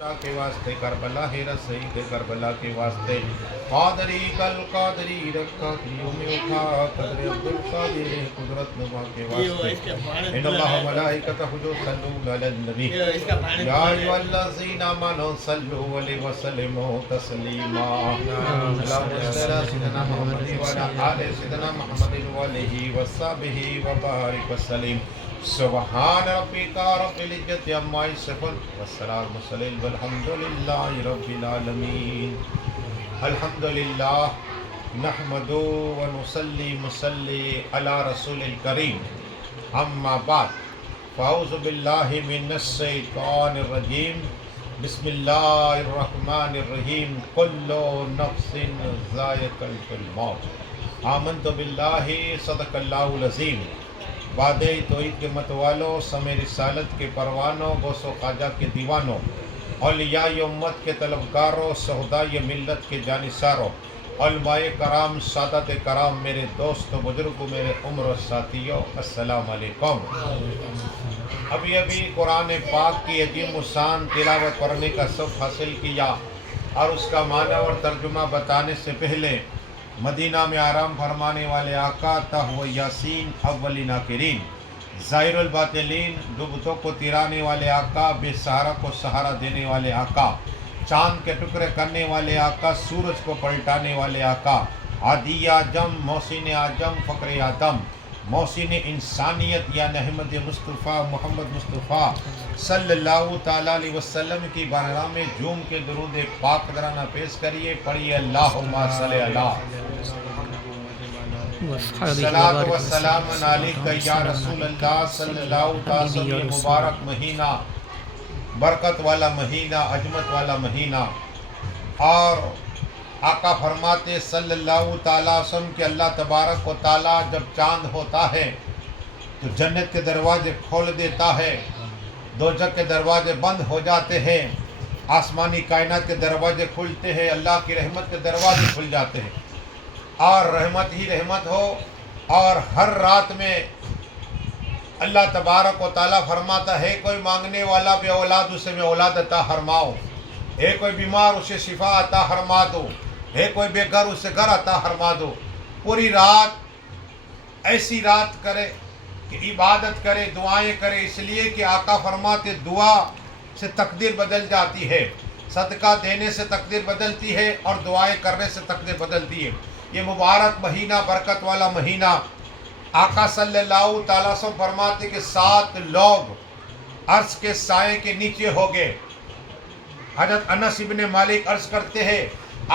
کے واسطے کربلا ہے رسید کربلا کے واسطے قادری کل قادری رکھا کیوں میں اٹھا قدر عبدالقادر قدرت نما کے واسطے ان اللہ ملائکتہ جو صلو علی النبی یا ایوہ الذین آمنوا صلو علیہ وسلموا تسلیما اللہم صل علی سیدنا محمد وعلی آل سیدنا محمد وعلیہ وصحبہ وبارک وسلم سبحان ربک رب العزت عما یصفون والسلام والحمد للہ رب العالمین الحمدللہ نحمد ونصلی علی رسول الکریم اما بعد فاعوذ باللہ من الشیطان الرجیم بسم اللہ الرحمن الرحیم کل نفس ذائقۃ الموت آمنت باللہ صدق اللہ العظیم وعدے توحید کے متوالوں سمے رسالت کے پروانوں غوث و خواجہ کے دیوانوں اولیاء امت کے طلبگاروں شہداء ملت کے جانثاروں علماء کرام سادات کرام میرے دوست و بزرگوں میرے عمر و ساتھیوں السلام علیکم۔ ابھی قرآن پاک کی عظیم الشان تلاوت پڑھنے کا سبق حاصل کیا اور اس کا معنی اور ترجمہ بتانے سے پہلے مدینہ میں آرام فرمانے والے آقا تہ یاسین اولین آخرین ظاہر الباطلین ڈوبتوں کو تیرانے والے آقا بے سہارا کو سہارا دینے والے آقا چاند کے ٹکڑے کرنے والے آقا سورج کو پلٹانے والے آقا عادی اعظم محسن اعظم فخر آدم محسن انسانیت یا احمد مصطفیٰ محمد مصطفیٰ صلی اللہ تعالیٰ علیہ وسلم کی بارگاہ میں جھوم کے درود پاک قدرانہ پیش کریے، پڑھیے اللہم صلی اللہ صلاۃ و سلام علیکہ یا رسول اللہ صلی اللہ تعالیٰ وسلم۔ یہ مبارک مہینہ برکت والا مہینہ عظمت والا مہینہ، اور آقا فرماتے صلی اللہ تعالیٰ وسلم کہ اللہ تبارک و تعالیٰ جب چاند ہوتا ہے تو جنت کے دروازے کھول دیتا ہے، دوزخ کے دروازے بند ہو جاتے ہیں، آسمانی کائنات کے دروازے کھلتے ہیں، اللہ کی رحمت کے دروازے کھل جاتے ہیں، اور رحمت ہی رحمت ہو۔ اور ہر رات میں اللہ تبارک و تعالیٰ فرماتا ہے کوئی مانگنے والا بے اولاد اسے میں اولاد عطا فرماؤ، ہے کوئی بیمار اسے شفا عطا فرما دو، ہے کوئی بے گھر اسے گھر عطا فرما دو۔ پوری رات ایسی رات کرے کہ عبادت کرے، دعائیں کرے، اس لیے کہ آقا فرماتے دعا سے تقدیر بدل جاتی ہے، صدقہ دینے سے تقدیر بدلتی ہے، اور دعائیں کرنے سے تقدیر بدلتی ہے۔ یہ مبارک مہینہ برکت والا مہینہ، آقا صلی اللہ تعالیٰ وسلم فرماتے کہ 7 لوگ عرش کے سائے کے نیچے ہو گئے۔ حضرت انس ابن مالک عرض کرتے ہیں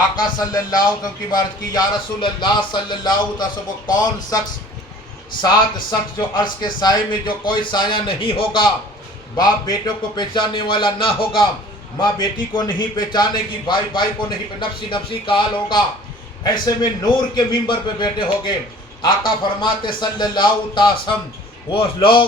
آقا صلی اللہ علیہ وسلم کی بات کی، یا رسول اللہ صلی اللہ علیہ وسلم وہ کون شخص 7 شخص جو عرش کے سائے میں جو کوئی سایہ نہیں ہوگا، باپ بیٹوں کو پہچاننے والا نہ ہوگا، ماں بیٹی کو نہیں پہچانے گی، بھائی بھائی کو نہیں، نفسی نفسی کا حال ہوگا، ایسے میں نور کے ممبر پہ بیٹھے ہو گئے۔ آقا فرماتے صلی اللہ علیہ وسلم وہ لوگ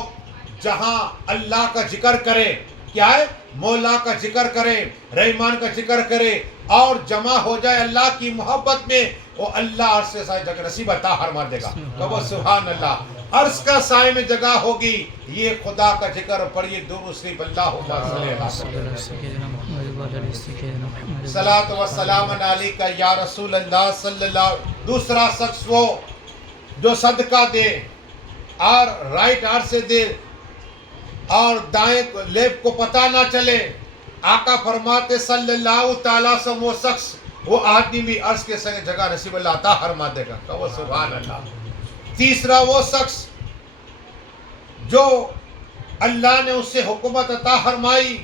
جہاں اللہ کا ذکر کرے، کیا ہے، مولا کا ذکر کرے، رحمان کا ذکر کرے، اور جمع ہو جائے اللہ کی محبت میں، وہ اللہ عرش سے سائے جگہ نصیب عطا فرما دے گا۔ تو وہ سبحان اللہ عرش کا سائے میں جگہ ہوگی، یہ خدا کا ذکر پڑھیے، درود شریف اللہم صلی صلاۃ و سلام علیکہ یا رسول اللہ صلی اللہ۔ دوسرا شخص وہ جو صدقہ دے اور رائٹ ہاتھ سے دے اور دائیں لیب کو پتہ نہ چلے، آقا فرماتے صلی اللہ تعالیٰ سے وہ شخص وہ آدمی بھی عرش کے سنگ جگہ نصیب اللہ عطا فرما دے گا۔ کہ وہ سبحان اللہ۔ تیسرا وہ شخص جو اللہ نے اسے حکومت عطا فرمائی،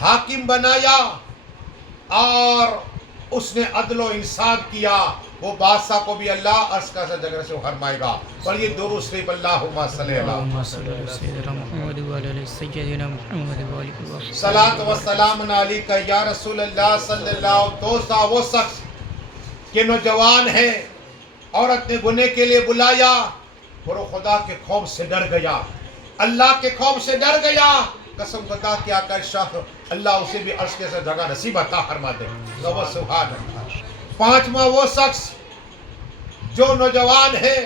حاکم بنایا، اور اس نے عدل و انصاف کیا، وہ بادشاہ کو بھی اللہ عرش کا جگہ سے فرمائے گا۔ اور یہ درود شریف اللہم صلی اللہ صلاۃ و سلام علیکہ یا رسول اللہ صلی اللہ۔ دوسرا وہ شخص کہ نوجوان ہے، عورت نے گناہ کے لیے بلایا اور وہ خدا کے خوف سے ڈر گیا، اللہ کے خوف سے ڈر گیا، قسم خدا کیا کہ شاہ اللہ اسے بھی عرش کے جگہ نصیب عطا فرما دے گا۔ وہ سبحان اللہ۔ پانچواں وہ شخص جو نوجوان ہے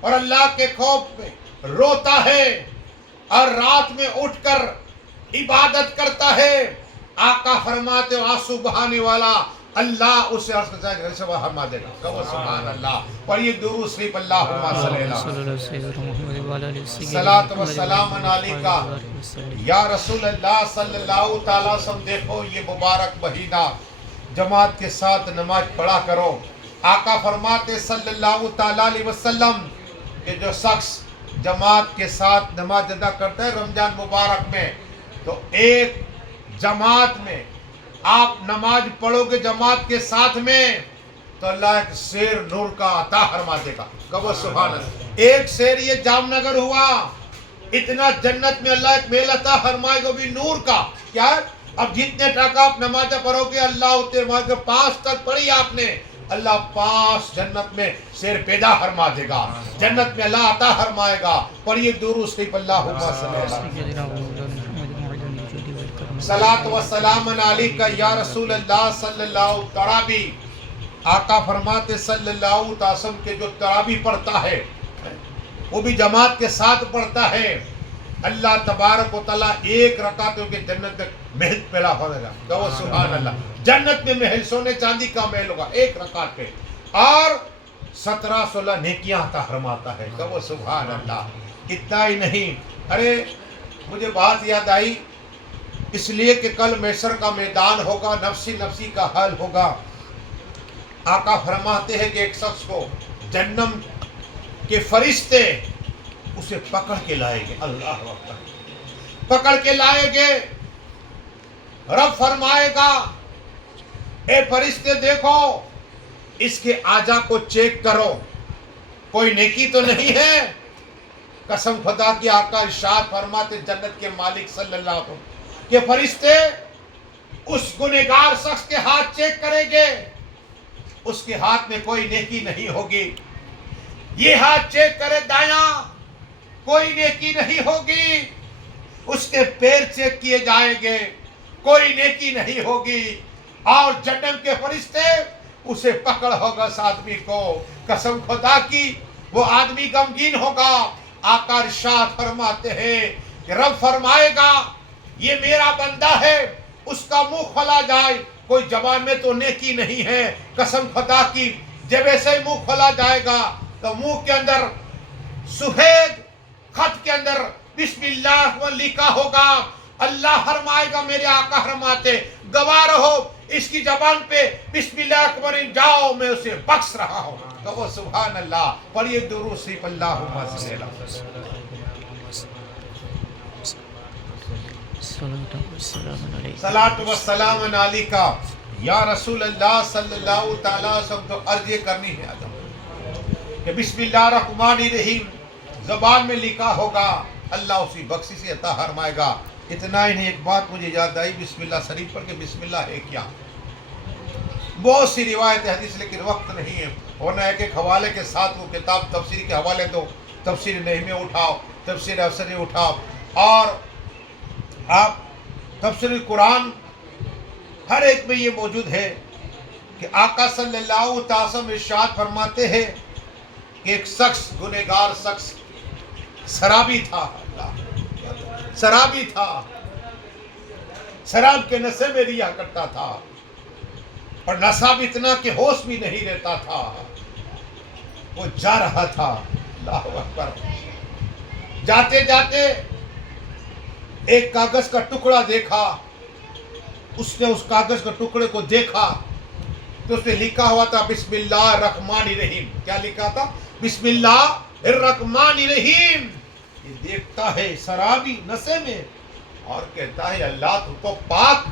اور اللہ کے خوف میں روتا ہے اور رات میں اٹھ کر عبادت کرتا ہے، آقا فرماتے ہو آنسو بہانے والا اللہ اسے فرما دے گا. کہو سبحان اللہ. پڑھیے درود شریف اللہم صلی اللہ صلاۃ و سلام علیکہ یا رسول اللہ صلی اللہ تعالی وسلم. دیکھو یہ مبارک مہینہ جماعت کے ساتھ نماز پڑھا کرو. آقا فرماتے صلی اللہ تعالی علیہ وسلم کہ جو شخص جماعت کے ساتھ نماز ادا کرتا ہے رمضان مبارک میں، تو ایک جماعت میں آپ نماز پڑھو گے جماعت کے ساتھ میں تو اللہ ایک شیر نور کا عطا فرما دے گا. کہو سبحان اللہ. ایک شیر یہ جام نگر ہوا، اتنا جنت میں اللہ ایک میل عطا فرمائے گا بھی نور کا. کیا ہے؟ اب جتنے تک آپ نماز پڑھو گے اللہ اتنے 5 تک پڑھی آپ نے، اللہ 5 جنت میں شیر پیدا فرما دے گا. جنت میں اللہ عطا فرمائے گا. پڑھیے درود شریف اللہم صلی اللہ صلاۃ و سلام علیکہ یا رسول اللہ صلی اللہ. تراویح آقا فرماتے صلی اللہ علیہ وسلم کے جو تراویح پڑھتا ہے وہ بھی جماعت کے ساتھ پڑھتا ہے، اللہ تبارک و تعالیٰ ایک رکعت کے جنت میں محل پیدا ہو جائے گا. کہو سبحان اللہ. جنت میں محل سونے چاندی کا محل ہوگا ایک رکعت پہ، اور 17-16 نیکیاں عطا فرماتا ہے. کہو سبحان اللہ. اتنا ہی نہیں، ارے مجھے بات یاد آئی، اس لیے کہ کل محشر کا میدان ہوگا، نفسی نفسی کا حل ہوگا. آقا فرماتے ہیں کہ ایک شخص کو جہنم کے فرشتے اسے پکڑ کے لائیں گے. اللہ اکبر. پکڑ کے لائیں گے. رب فرمائے گا اے فرشتے دیکھو اس کے اعضاء کو چیک کرو، کوئی نیکی تو نہیں ہے. قسم خدا کی آقا ارشاد فرماتے جنت کے مالک صلی اللہ علیہ وسلم کہ فرشتے اس گنہگار شخص کے ہاتھ چیک کریں گے، اس کے ہاتھ میں کوئی نیکی نہیں ہوگی. یہ ہاتھ چیک کرے دایاں، کوئی نیکی نہیں ہوگی. اس کے پیر چیک کیے جائیں گے، کوئی نیکی نہیں ہوگی. اور جہنم کے فرشتے اسے پکڑ ہوگا اس آدمی کو. قسم خدا کی وہ آدمی غمگین ہوگا. آقا ارشاد فرماتے ہیں کہ رب فرمائے گا یہ میرا بندہ ہے، اس کا منہ کھلا جائے، کوئی زبان میں تو نیکی نہیں ہے. قسم خدا کی جب ایسے ہی منہ کھلا جائے گا تو منہ کے اندر سفید خط کے اندر بسم اللہ لکھا ہوگا. اللہ فرمائے گا میرے آقا فرماتے گواہ رہو اس کی زبان پہ بسم اللہ اکبر جاؤ میں اسے بخش رہا ہوں. کہو سبحان اللہ. پڑھیے درود شریف اللہم صلی اللہ صلاۃ و سلام علیکہ یا رسول اللہ صلی اللہ تعالی وسلم. تو عرض یہ کرنی ہے کہ بسم اللہ الرحمن الرحیم زبان میں لکھا ہوگا، اللہ اسی بخشش سے عطا فرمائے گا. اتنا ہی نہیں، ایک بات مجھے یاد آئی بسم اللہ شریف پڑھ کے. بسم اللہ ہے کیا؟ بہت سی روایت حدیث لیکن وقت نہیں ہے، ورنہ ایک ایک حوالے کے ساتھ وہ کتاب تفسیر کے حوالے دو. تفسیر نحوی اٹھاؤ، تفسیر افسری اٹھاؤ، اور آپ تفسیر قرآن ہر ایک میں یہ موجود ہے کہ آقا صلی اللہ تعالی وسلم ارشاد فرماتے ہیں کہ ایک شخص گنہگار شخص شرابی تھا. شرابی تھا، شراب کے نشے میں ریا کرتا تھا، اور نشہ بھی اتنا کہ ہوش بھی نہیں رہتا تھا. وہ جا رہا تھا، اللہ اکبر. جاتے جاتے ایک کاغذ کا ٹکڑا دیکھا. اس نے اس کاغذ کے ٹکڑے کو دیکھا تو اس نے لکھا ہوا تھا بسم اللہ الرحمن الرحیم. کیا لکھا تھا؟ بسم اللہ الرحمن الرحیم. یہ دیکھتا ہے شرابی نشے میں اور کہتا ہے اللہ تو تو پاک،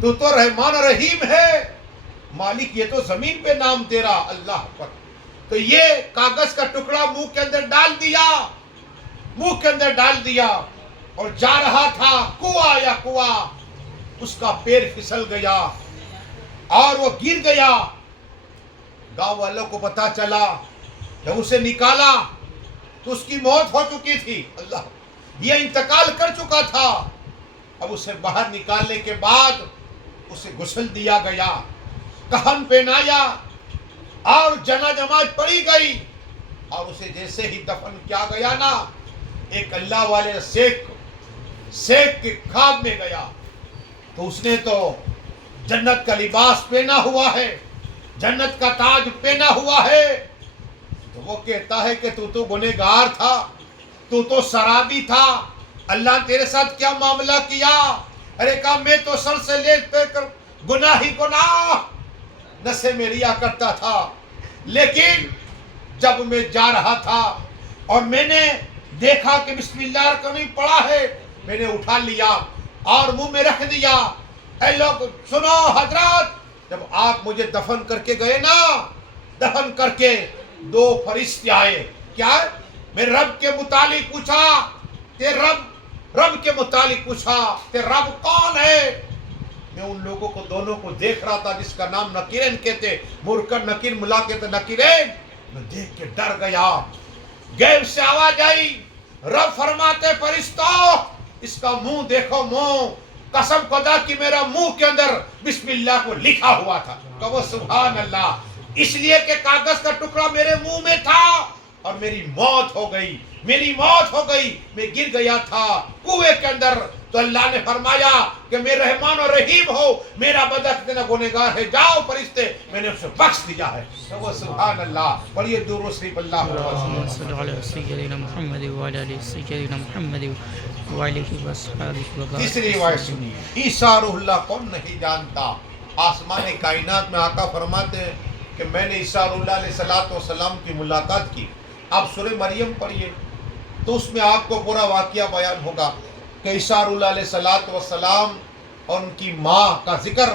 تو تو رحمان رحیم ہے مالک، یہ تو زمین پہ نام تیرا. اللہ پر تو یہ کاغذ کا ٹکڑا منہ کے اندر ڈال دیا، منہ کے اندر ڈال دیا اور جا رہا تھا. کنواں یا کنواں اس کا پیر پھسل گیا اور وہ گر گیا. گاؤں والوں کو پتا چلا، جب اسے نکالا تو اس کی موت ہو چکی تھی. اللہ، یہ انتقال کر چکا تھا. اب اسے باہر نکالنے کے بعد اسے غسل دیا گیا، کفن پہنایا اور جنازہ پڑھی گئی. اور اسے جیسے ہی دفن کیا گیا نا، ایک اللہ والے شیخ کے خواب میں گیا. تو اس نے تو جنت کا لباس پہنا ہوا ہے، جنت کا تاج پہنا ہوا ہے، تو وہ کہتا ہے کہ تو گنہگار تھا، تو شرابی تھا، اللہ نے تیرے ساتھ کیا معاملہ کیا؟ ارے کہا میں تو سر سے لے کر گناہ ہی گناہ نشے میں ریا کرتا تھا، لیکن جب میں جا رہا تھا اور میں نے دیکھا کہ بسم اللہ کا نہیں پڑا ہے، میں نے اٹھا لیا اور منہ میں رکھ دیا۔ اے لوگ سنو حضرات، جب آپ مجھے دفن کر کے گئے نا، دفن کر کے 2 فرشتے آئے، کیا ہے؟ میں رب کے متعلق پوچھا، تے رب کے متعلق پوچھا، تے رب کون ہے؟ میں ان لوگوں کو دونوں کو دیکھ رہا تھا جس کا نام نکیرین کہتے، منکر نکیر ملا کہتے نکیرین۔ میں دیکھ کے ڈر گیا، غیب سے آواز آئی، رب فرماتے فرشتوں اس کا منہ دیکھو، منہ قسم خدا کی میرا منہ کے اندر بسم اللہ کو لکھا ہوا تھا۔ کہو سبحان اللہ، اس لیے کہ کاغذ کا ٹکڑا میرے منہ میں تھا اور میری موت ہو گئی، میری موت ہو گئی، میں گر گیا تھا کنویں کے اندر۔ تو اللہ نے فرمایا کہ میں رحمان و رحیم ہوں، میرا بندہ کتنا گنہگار ہے، جاؤ فرشتے میں نے اسے بخش دیا ہے۔ کہو سبحان اللہ، پڑھیے درود شریف اللہ صلی اللہ علیہ سیدنا محمد وعلی آلہ سیدنا محمد وعلیہ وصحبہ وبارک۔ تیسری روایت سنیے، عیسیٰ روح اللہ کون نہیں جانتا؟ آسمان کائنات میں آقا فرماتے ہیں کہ میں نے عیسیٰ روح اللہ علیہ السلام کی ملاقات کی۔ آپ سورہ مریم پڑھیے تو اس میں آپ کو پورا واقعہ بیان ہوگا کہ عیسیٰ روح اللہ علیہ السلام اور ان کی ماں کا ذکر،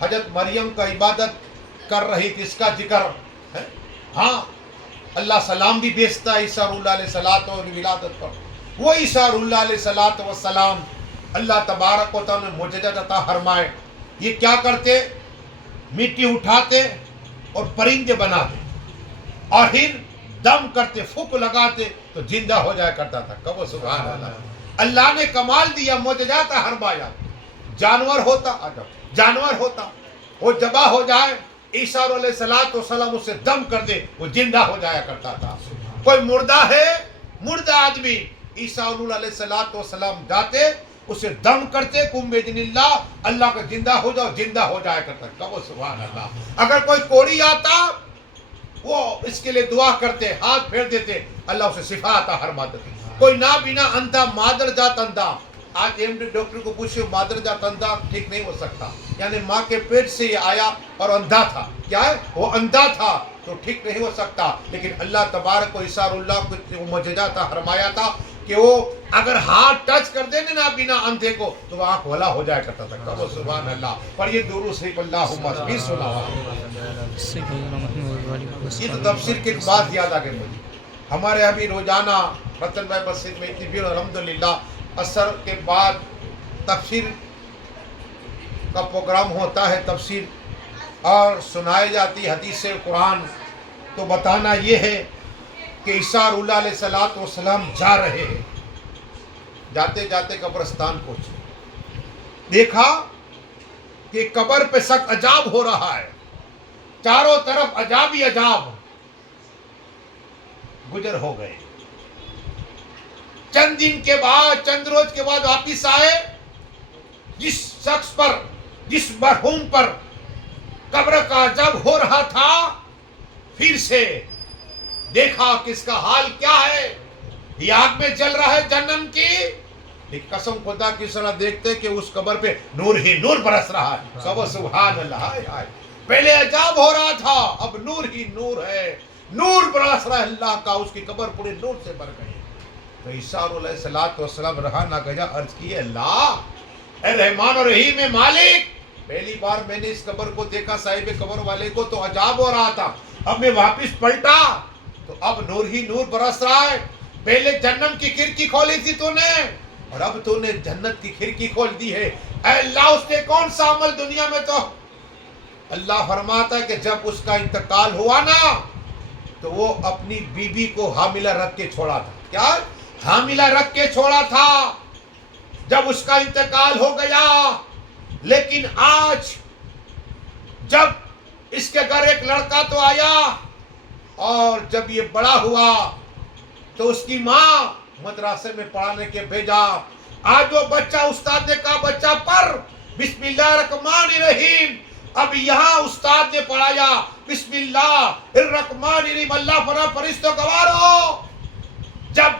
حضرت مریم کا عبادت کر رہی تھی، اس کا ذکر ہے۔ ہاں اللہ سلام بھی بھیجتا ہے عیسیٰ روح اللہ علیہ ولادت پر۔ وہ عیسیٰ روح اللہ علیہ السلام اللہ تبارک و تعالیٰ نے معجزہ عطا فرمائے۔ یہ کیا کرتے؟ مٹی اٹھاتے اور پرندے بناتے اور پھر دم کرتے، پھونک لگاتے تو زندہ ہو جایا کرتا تھا۔ کہو سبحان اللہ، اللہ نے کمال دیا، معجزہ عطا فرمایا۔ جانور ہوتا وہ ذبح ہو جائے، عیسیٰ علیہ السلام اسے دم کر دے، وہ زندہ ہو جایا کرتا تھا۔ کوئی مردہ ہے، مردہ آدمی، عیسیٰ علیہ السلام جاتے اسے دم کرتے، کم بِإِذْنِ اللہ، اللہ کا زندہ ہو جاؤ، زندہ ہو جایا کرتا۔ کہو سبحان اللہ۔ اگر کوئی کوڑی آتا وہ اس کے لیے دعا کرتے، ہاتھ پھیر دیتے، اللہ اسے شفا عطا فرما دیتے۔ کوئی نابینا اندھا، مادر جات اندھا، آج ایم ڈی ڈاکٹر کو پوچھے مادر جات اندھا ٹھیک نہیں ہو سکتا، یعنی ماں کے پیٹ سے یہ آیا اور اندھا تھا، کیا ہے وہ اندھا تھا تو ٹھیک نہیں ہو سکتا، لیکن اللہ تبارک و عیسیٰ اللہ کو معجزہ عطا فرمایا تھا کہ وہ اگر ہاتھ ٹچ کر دے نا بنا اندھے کو تو وہ آنکھ والا ہو جایا کرتا تھا۔ کہو سبحان اللہ، پڑھیے درود شریف اللہم صل سنا۔ یہ تو تفسیر کی ایک بات یاد آ گئی مجھے، ہمارے ابھی روزانہ رتن بھائی مسجد میں اتنی بھیڑ، الحمدللہ عصر کے بعد تفسیر کا پروگرام ہوتا ہے، تفسیر اور سنائی جاتی حدیث قرآن۔ تو بتانا یہ ہے کہ عیسیٰ علیہ السلام جا رہے ہیں، جاتے جاتے قبرستان پہنچے، دیکھا کہ قبر پہ سخت عذاب ہو رہا ہے، چاروں طرف عذاب ہی عذاب۔ گزر ہو گئے، چند دن کے بعد، چند روز کے بعد واپس آئے، جس شخص پر، جس مرحوم پر قبر کا عذاب ہو رہا تھا، پھر سے دیکھا کہ اس کا حال کیا ہے، یہ آگ میں جل رہا ہے جہنم کی، لیکن قسم خدا کی طرح دیکھتے کہ اس قبر پہ نور ہی نور برس رہا ہے۔ کہو سبحان اللہ۔ پہلے عذاب ہو رہا تھا، اب نور ہی نور ہے، نور برس رہا ہے اللہ کا، اس کی قبر پورے نور سے بھر گئی۔ تو عیسیٰ علیہ السلام رہا نہ گیا، عرض کی اللہ اے رحمان و رحیم مالک، پہلی بار میں نے اس قبر کو دیکھا، صاحب قبر والے کو تو عذاب ہو رہا تھا، اب میں واپس پلٹا تو اب نور ہی نور برس رہا ہے۔ پہلے جہنم کی کھڑکی کھولی تھی تو نے، اور اب تو نے جنت کی کھڑکی کھول دی ہے۔ اے اللہ اس نے کون سا عمل دنیا میں، تو اللہ فرماتا ہے کہ جب اس کا انتقال ہوا نا تو وہ اپنی بیوی کو حاملہ رکھ کے چھوڑا تھا، کیا حاملہ رکھ کے چھوڑا تھا جب اس کا انتقال ہو گیا۔ لیکن آج جب اس کے گھر ایک لڑکا تو آیا، اور جب یہ بڑا ہوا تو اس کی ماں مدرسے میں پڑھانے کے بھیجا۔ آج وہ بچہ، استاد نے کہا بچہ پڑھ، بسم اللہ الرحمن الرحیم. اب یہاں استاد نے پڑھایا بسم اللہ الرحمن الرحیم. اللہ فرما فرشتوں گوارو، جب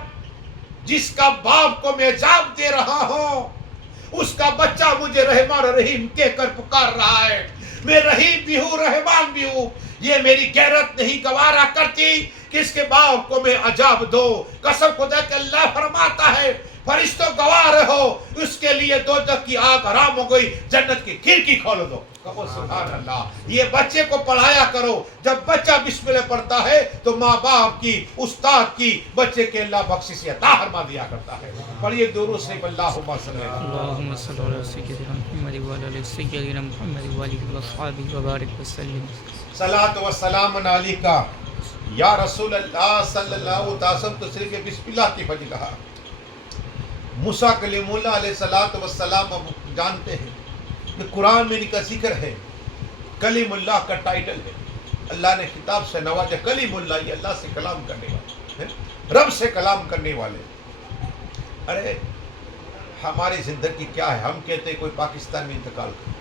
جس کا باپ کو میں عذاب دے رہا ہوں اس کا بچہ مجھے رحمان اور رحیم کہہ کر پکار رہا ہے، میں رحیم بھی ہوں رحمان بھی ہوں، یہ میری غیرت نہیں گوارا کرتی کہ اس کے باپ کو میں عذاب دو. قسم خدا کہ اللہ فرماتا ہے فرشتوں گواہ رہو، اس کے لیے دوزخ کی آگ حرام ہو گئی، جنت کی کھڑکی کھول دو. کہو سبحان اللہ. یہ بچے کو پڑھایا کرو. جب بچہ بسم اللہ پڑھتا ہے تو ماں باپ کی، استاد کی بچے کے اللہ بخشش عطا فرما دیا کرتا ہے. پڑھیے درود شریف. اللہم صلی اللہ اللهم صل على سيدنا محمد وعلى ال سيدنا محمد وآله وصحبه وبارك وسلم. صلاۃ و سلام علیکہ یا رسول اللہ صلی اللہ علیہ وسلم. تو صرف بسم اللہ کی وجہ کہا. موسیٰ کلیم اللہ علیہ الصلوۃ والسلام جانتے ہیں کہ قرآن میں ان کا ذکر ہے، کلیم اللہ کا ٹائٹل ہے. اللہ نے خطاب سے نوازا. کلیم اللہ، یہ اللہ سے کلام کرنے والے، رب سے کلام کرنے والے. ارے ہماری زندگی کیا ہے؟ ہم کہتے ہیں کوئی پاکستان میں انتقال کر،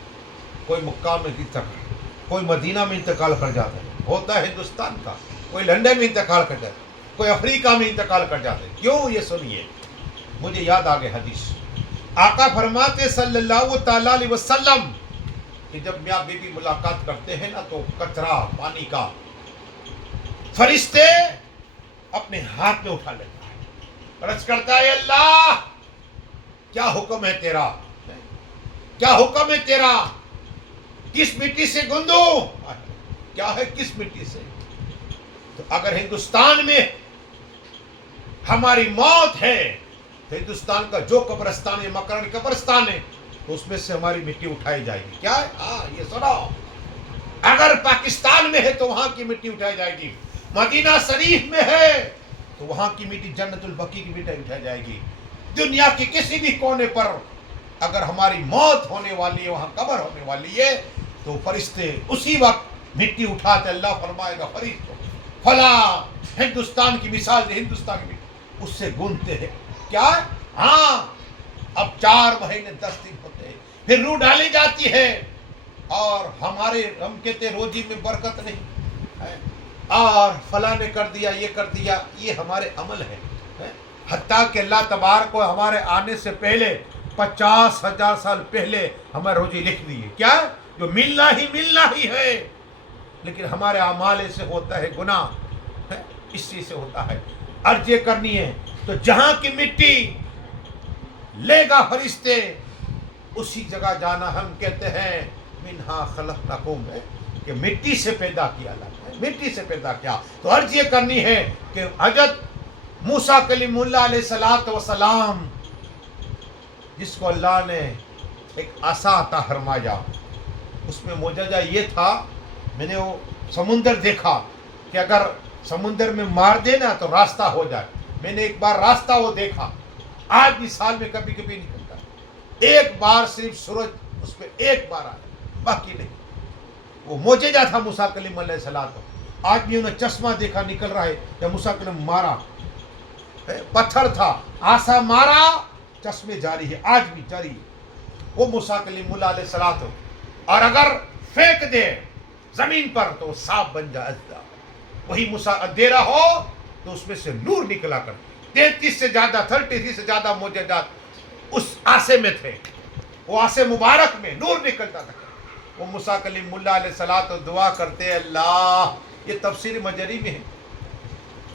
کوئی مقام میں انتقال، کوئی مدینہ میں انتقال کر جاتا ہے، ہوتا ہے ہندوستان کا. کوئی لندن میں انتقال کر جاتا ہے، کوئی افریقہ میں انتقال کر جاتا ہے. کیوں؟ یہ سنیے، مجھے یاد آ گئے حدیث. آقا فرماتے صلی اللہ تعالی علیہ وسلم کہ جب میاں بیوی ملاقات کرتے ہیں نا تو قطرہ پانی کا فرشتے اپنے ہاتھ میں اٹھا لیتا ہے، عرض کرتا ہے اللہ کیا حکم ہے تیرا، کیا حکم ہے تیرا، کس مٹی سے گندوں؟ کیا ہے کس مٹی سے؟ تو اگر ہندوستان میں ہماری موت ہے تو ہندوستان کا جو قبرستان ہے، مکران قبرستان ہے، تو اس میں سے ہماری مٹی اٹھائی جائے گی. کیا ہے؟ ہاں یہ سنو. اگر پاکستان میں ہے تو وہاں کی مٹی اٹھائی جائے گی. مدینہ شریف میں ہے تو وہاں کی مٹی، جنت البقیع کی مٹی اٹھائی جائے گی. دنیا کی کسی بھی کونے پر اگر ہماری موت ہونے والی ہے، وہاں قبر ہونے والی ہے، تو فرشتے اسی وقت مٹی اٹھاتے. اللہ فرمائے گا فرشتوں فلاں ہندوستان کی مثال دے، ہندوستان کی مٹی اس سے گونتے ہیں. کیا ہے؟ ہاں اب 4 مہینے 10 دن ہوتے ہیں، پھر روح ڈالی جاتی ہے. اور ہم کہتے ہیں روزی میں برکت نہیں، اور فلاں نے کر دیا، یہ کر دیا. یہ ہمارے عمل ہے. حتیٰ کہ اللہ تبارک کو ہمارے آنے سے پہلے 50,000 سال پہلے ہمیں روزی لکھ دی ہے. کیا؟ جو ملنا ہی ہے. لیکن ہمارے اعمال سے ہوتا ہے گناہ، اس چیز سے ہوتا ہے. عرض یہ کرنی ہے تو جہاں کی مٹی لے گا فرشتے اسی جگہ جانا. ہم کہتے ہیں منہا خلقناکم، کہ مٹی سے پیدا کیا اللہ نے، مٹی سے پیدا کیا. تو عرض یہ کرنی ہے کہ حضرت موسیٰ کلیم اللہ علیہ الصلوۃ والسلام جس کو اللہ نے ایک عصا عطا فرمایا، اس میں معجزہ یہ تھا، میں نے وہ سمندر دیکھا کہ اگر سمندر میں مار دے نا تو راستہ ہو جائے. میں نے ایک بار راستہ وہ دیکھا. آج بھی سال میں کبھی کبھی نکلتا ہے، ایک بار صرف سورج اس پہ ایک بار آیا، باقی نہیں. وہ معجزہ تھا موسیٰ کلیم علیہ السلام. آج بھی انہیں چشمہ دیکھا نکل رہا ہے. جب موسیٰ کلیم مارا، پتھر تھا، آسا مارا، چشمے جاری ہے، آج بھی جاری ہے. وہ موسیٰ کلیم اللہ علیہ السلام. اور اگر پھینک دے زمین پر تو صاف بن جائے. وہی موسیٰ اندھیرا ہو تو اس میں سے نور نکلا کر. 33 سے زیادہ 33 سے زیادہ معجزات اس آسے میں تھے. وہ آسے مبارک میں نور نکلتا تھا. وہ موسیٰ کلیم اللہ علیہ السلام دعا کرتے اللہ، یہ تفسیر مجری میں ہے،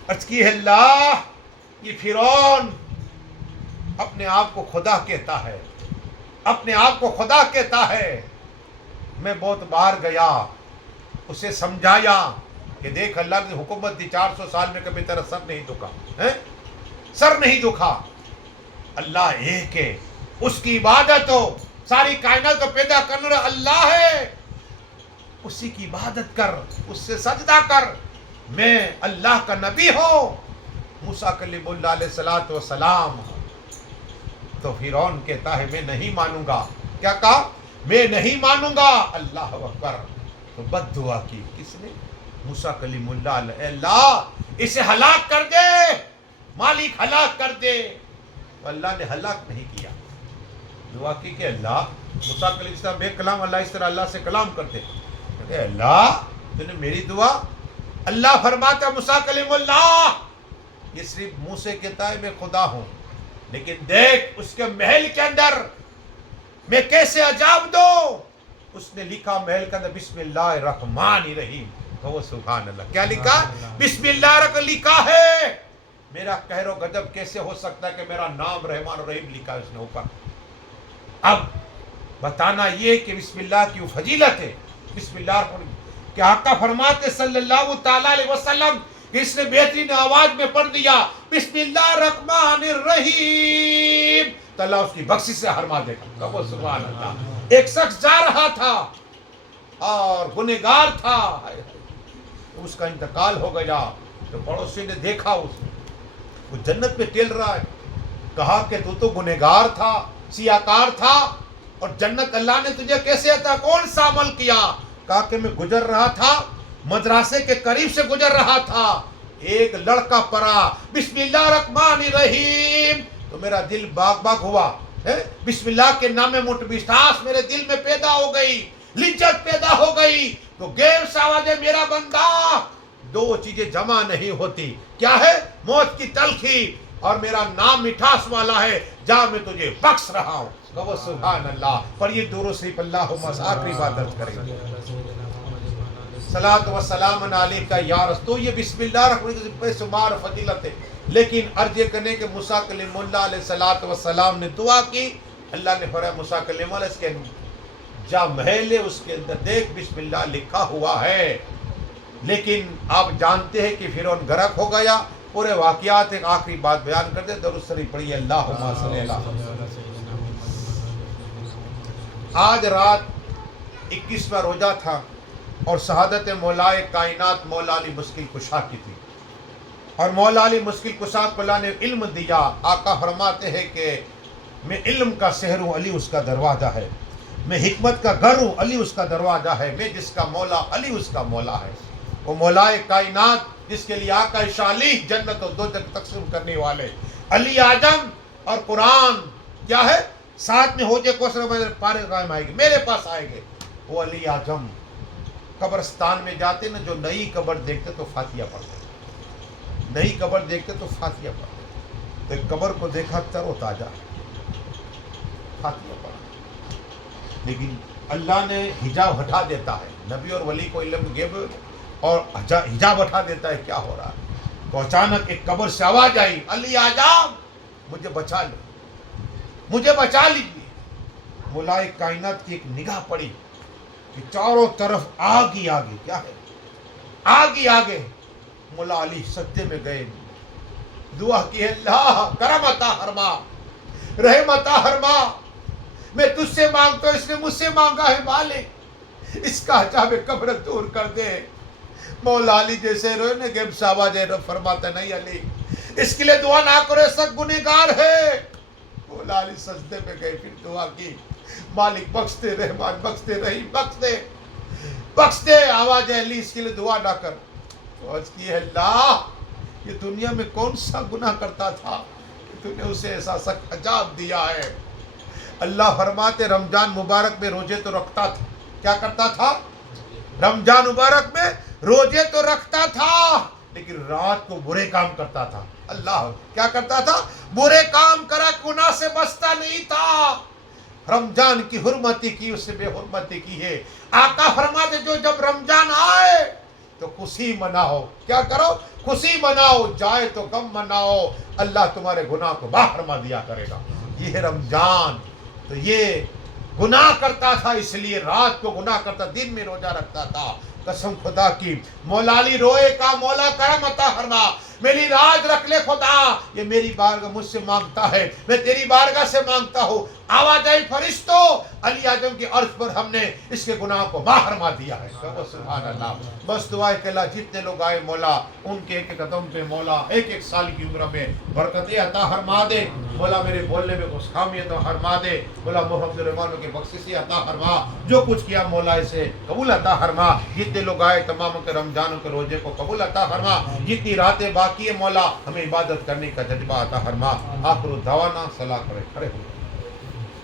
عرض کی ہے اللہ یہ فرعون اپنے آپ کو خدا کہتا ہے، اپنے آپ کو خدا کہتا ہے. میں بہت بار گیا، اسے سمجھایا کہ دیکھ اللہ نے حکومت دی 400 سال میں کبھی تیرا سر نہیں دکھا، سر نہیں دکھا. اللہ ایک ہے، اس کی عبادت ہو. ساری کائنات کو پیدا کرنے والا اللہ ہے، اسی کی عبادت کر، اس سے سجدہ کر. میں اللہ کا نبی ہوں، موسیٰ کلیم اللہ علیہ الصلوۃ والسلام. تو فرعون کہتا ہے میں نہیں مانوں گا. کیا کہا؟ میں نہیں مانوں گا. اللہ اکبر. تو بد دعا کی کس نے؟ موسیٰ کلیم اللہ علیہ. اللہ اسے ہلاک کر دے، مالک ہلاک کر دے. تو اللہ نے ہلاک نہیں کیا. دعا کی کہ اللہ موسیٰ علیہ السلام بے کلام، اللہ اس طرح اللہ سے کلام کرتے. کہ اللہ تو نے میری دعا، اللہ فرماتا موسیٰ کلیم اللہ، یہ صرف منہ سے کہتا ہے میں خدا ہوں، لیکن دیکھ اس کے محل کے اندر میں کیسے عجاب دوں. اس نے لکھا محل کے اندر بسم اللہ الرحمن الرحیم. وہ سبحان اللہ، کیا لکھا؟ بسم اللہ الرحمن لکھا ہے. میرا قہر و غضب کیسے ہو سکتا ہے کہ میرا نام رحمان الرحیم لکھا ہے اس نے اوپر. اب بتانا یہ کہ بسم اللہ کی فضیلت ہے. بسم اللہ الرحمن کہ آقا فرماتے صلی اللہ تعالی علیہ وسلم کہ اس نے بہترین آواز میں پڑھ دیا بسم اللہ الرحمن الرحیم تو اللہ اس کی بخشش سے ہرما دے گا. وہ سبحان اللہ. ایک شخص جا رہا تھا اور گنہگار تھا، اس کا انتقال ہو گیا تو پڑوسی نے دیکھا وہ جنت میں ٹہل رہا ہے. کہا کہ تو گنہگار تھا، سیاکار تھا، اور جنت اللہ نے تجھے کیسے عطا، کون سا عمل کیا؟ کہا کہ میں گزر رہا تھا، مدرسے کے قریب سے گزر رہا تھا، ایک لڑکا پڑا بسم اللہ الرحمن الرحیم تو میرا دل باغ باغ ہوا. بسم اللہ کے نام میں مٹمٹاس میرے دل میں پیدا ہو گئی، لذت پیدا ہو گئی. تو غیر ساواز میرا بندہ، دو چیزیں جمع نہیں ہوتی. کیا ہے؟ موت کی تلخی اور میرا نام مٹھاس والا ہے، جہاں میں تجھے بخش رہا ہوں. وہ سبحان اللہ. پر یہ درود شریف اللہم آخری بار درج کریں گے. صلاۃ و سلام علیکہ یا رسول. تو یہ بسم اللہ الرحمن الرحیم پہ شمار فضیلت ہے. لیکن عرض یہ کرنے کہ موسیٰ کلیم اللہ علیہ الصلوۃ والسلام نے دعا کی. اللہ نے فرمایا موسیٰ کلیم اللہ اس کے جا محل ہے، اس کے اندر دیکھ بسم اللہ لکھا ہوا ہے. لیکن آپ جانتے ہیں کہ فرعون غرق ہو گیا. پورے واقعات ایک آخری بات بیان کر دے. درود شریف پڑھیے اللہم صلی اللہ. آج رات 21واں روزہ تھا اور شہادت مولا کائنات مولا علی مشکل کشا کی تھی. اور مولا علی مشکل کشا کو اللہ نے علم دیا. آقا فرماتے ہیں کہ میں علم کا شہر ہوں، علی اس کا دروازہ ہے. میں حکمت کا گھر ہوں، علی اس کا دروازہ ہے. میں جس کا مولا، علی اس کا مولا ہے. وہ مولا کائنات جس کے لیے آقا شالی جنت و دوزخ تقسیم کرنے والے، علی اعظم اور قرآن کیا ہے ساتھ میں ہو جائے کوثر میں پارے قائم آئے گے، میرے پاس آئے گے. وہ علی اعظم قبرستان میں جاتے نا، جو نئی قبر دیکھتے تو فاتحہ پڑھتے، نئی قبر دیکھتے تو فاتحہ پڑھتے. تو ایک قبر کو دیکھا تر و تازہ فاتحہ پڑھا. لیکن اللہ نے حجاب ہٹا دیتا ہے. نبی اور ولی کو علم غیب اور حجاب ہٹا دیتا ہے کیا ہو رہا ہے. تو اچانک ایک قبر سے آواز آئی علی اعظم مجھے بچا لو، مجھے بچا لیجیے. مولا کائنات کی ایک نگاہ پڑی کہ چاروں طرف آگ ہی آگے، کیا ہے آگ ہی آگے. مولا علی سجدے میں گئے، دعا کی اللہ کرم عطا فرما، رحم عطا فرما. میں تجھ سے مانگتا ہوں، اس نے مجھ سے مانگا ہے مالک اس کا عذاب قبر دور کر دے. مولا علی جیسے روئے نا غیب سے آواز ہے، رب فرماتا نہیں علی اس کے لیے دعا نہ کرو، سخت گنہگار ہے. مولا علی سجدے پہ گئے، پھر دعا کی مالک بخش دے، رحمان بخش دے، رحیم بخش دے، بخش دے. آواز ہے علی اس کے لیے دعا نہ کر. عرض کی ہے اللہ یہ دنیا میں کون سا گناہ کرتا تھا کہ تو نے اسے ایسا سخت عذاب دیا ہے. اللہ فرماتے رمضان مبارک میں روزے تو رکھتا تھا. کیا کرتا تھا؟ رمضان مبارک میں روزے تو رکھتا تھا، لیکن رات کو برے کام کرتا تھا. اللہ کیا کرتا تھا؟ برے کام کرا، گناہ سے بچتا نہیں تھا. رمضان کی حرمتی کی، اس نے بے حرمتی کی ہے. آقا فرماتے جو جب رمضان آئے تو خوشی مناؤ. کیا کرو؟ خوشی مناؤ. جائے تو غم مناؤ، اللہ تمہارے گناہ کو معاف فرما دیا کرے گا. یہ ہے رمضان. تو یہ گناہ کرتا تھا، اس لیے رات کو گناہ کرتا، دن میں روزہ رکھتا تھا. قسم خدا کی مولا علی روئے کا مولا کرم عطا فرما، میری راز رکھ لے خدا، یہ میری بارگاہ مجھ سے مانگتا ہے، میں تیری بارگاہ سے مانگتا ہوں. آواز آئی فرشتوں علی اعظم کی عرض پر ہم نے اس کے گناہ کو معاف فرما دیا ہے. سبحان اللہ. بس دعا ہے کہ اللہ جتنے لوگ آئے مولا ان کے ایک قدم پہ مولا ایک ایک سال کی عمر میں برکتیں عطا فرما دے. مولا میرے بولنے میں کچھ خامیت فرما دے. مولا محمد الرحمن کے بخشش عطا فرما، جو کچھ کیا مولا اسے قبول عطا فرما. جتنے لوگ آئے تمام کے رمضان کے روزے کو قبول عطا فرما. جتنی راتیں باقی ہے مولا ہمیں عبادت کرنے کا جذبہ عطا فرما. آخر دعوانا صلاح کرے کھڑے ہو.